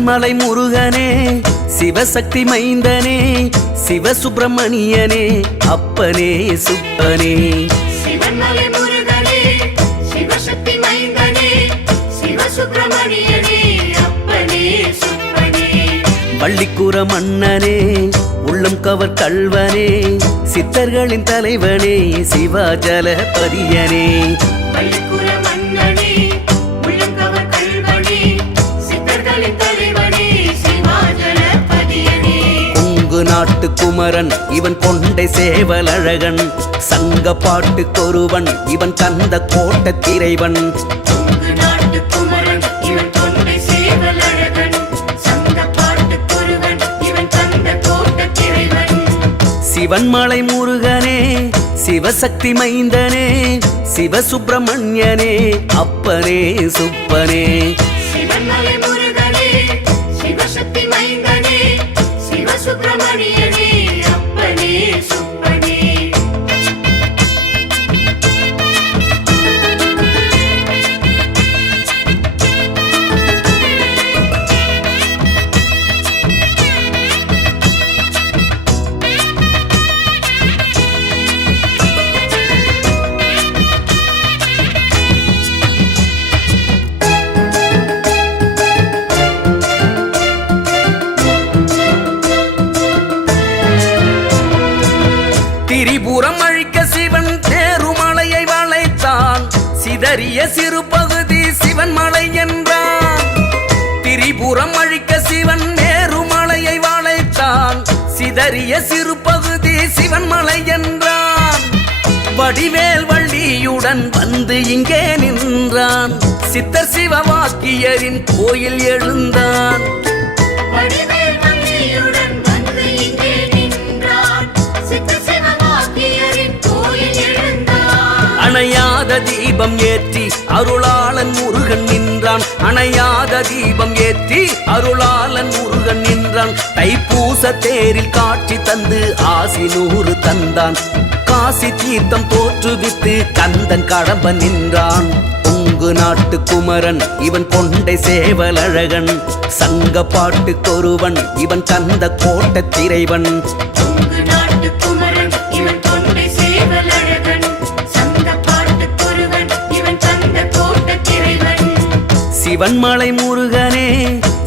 சிவன்மலை முருகனே, சிவசக்தி மைந்தனே, சிவசுப்பிரமணியனே, அப்பனே சுப்பனே. சிவன்மலை முருகனே, சிவசக்தி மைந்தனே, சிவசுப்பிரமணியனே, அப்பனே சுப்பனே. பள்ளிக்கூற மன்னனே, உள்ளம் கவர் கல்வனே, சித்தர்களின் தலைவனே, சிவாஜலபதியனே. பள்ளிக்கூற மன்னனே, உள்ளம் கவர் கல்வனே, சித்தர்களின் தலைவனே, சிவாஜலபதியனே. கொங்கு நாட்டு குமரன் இவன் கொண்டை சேவலழகன், சங்க பாட்டுக்கொருவன் இவன் கந்த கோட்ட திரைவன். கொங்கு நாட்டு குமரன் இவன் கொண்டை சேவலழகன், சங்க பாட்டுக்கொருவன் இவன் கந்த கோட்ட திரைவன். சிவன்மலை முருகனே, சிவசக்தி மைந்தனே, சிவசுப்பிரமணியனே, அப்பனே சுப்பனே. சிவன்மலை முருகனே, சிவசக்தி மைந்தனே, சிவசுப்பிரமணியனே, அப்பனே சுப்பனே. திரிபுரம் அழிக்க சிவன் தேருமலையை வளைத்தான், சிதறிய சிறு பகுதி சிவன்மலை என்றான். திரிபுரம் அழிக்க சிவன் நேருமலையை வளைத்தான், சிதறிய சிறு பகுதி சிவன்மலை என்றான். வடிவேல் வள்ளியுடன் வந்து இங்கே நின்றான், சித்தர் சிவவாக்கியரின் கோயில் எழுந்தான். வடிவேல் வள்ளியுடன் வந்து இங்கே நின்றான், சித்தர் சிவவாக்கியரின் கோயில் எழுந்தான். அணையாத தீபம் ஏற்றி அருளாளன் முருகன் நின்றான், அணையாத தீபம் ஏற்றி அருளாளன் முருகன் நின்றான். தைப்பூச தேரில் காட்சி தந்து ஆசி 100 தந்தான், காசி தீர்த்தம் தோற்றுவித்து கந்தன் கடம்ப நின்றான். கொங்கு நாட்டு குமரன் இவன் கொண்டை சேவலழகன், சங்க பாட்டுக்கொருவன் இவன் கந்த கோட்ட திரைவன். கொங்கு நாட்டு குமரன் இவன் கொண்டை சேவலழகன், சங்க பாட்டுக்கொருவன் இவன் கந்த கோட்ட திரைவன். சிவன்மலை முருகனே,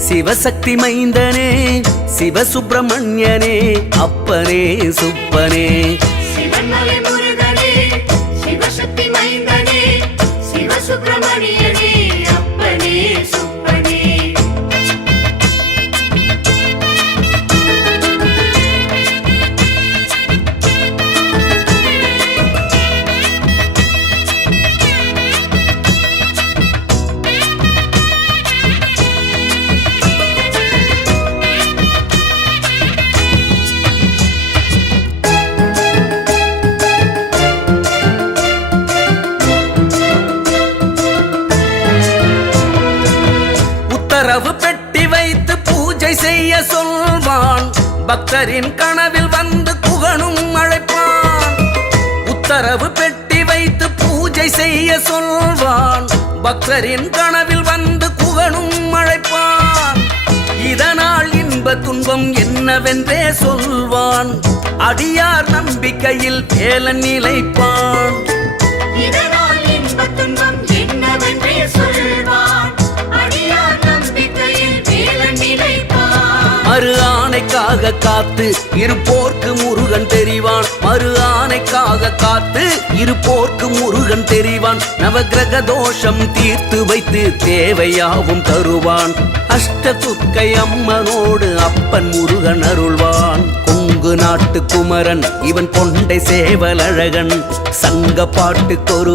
சிவசக்தி மைந்தனே, சிவசுப்பிரமணியனே, அப்பனே சுப்பனே. சிவன்மலை முருகனே, சிவசக்தி மைந்தனே, சிவசுப்பிரமணியனே, அப்பனே சுப்பனே. உத்தரவு பெட்டி வைத்து பூஜை செய்ய சொல்வான், பக்தரின் கனவில் வந்து குகனும் அழைப்பான். உத்தரவு பெட்டி வைத்து பூஜை செய்ய சொல்வான், பக்தரின் கனவில் வந்து குகனும் அழைப்பான். இதனால் இன்ப துன்பம் என்னவென்றே சொல்வான், அடியார் நம்பிக்கையில் வேலன் நிலைப்பான். இதனால் இன்பத் துன்பம் என்னவென்றே சொல்வான், அடியார் நம்பிக்கையில் வேலன் நிலைப்பான். மறு ஆணைக்காக காத்து இருப்போர்க்கு முருகன் தெரிவான், மறு ஆணைக்காக காத்து இருப்போர்க்கு முருகன் தெரிவான். நவகிரக தோஷம் தீர்த்து வைத்து தேவையாவும் தருவான், அஷ்டதுர்க்கை அம்மனோடு அப்பன் முருகன் அருள்வான். கொங்கு நாட்டு குமரன் இவன் கொண்டை சேவலழகன், சங்க பாட்டுக்கொரு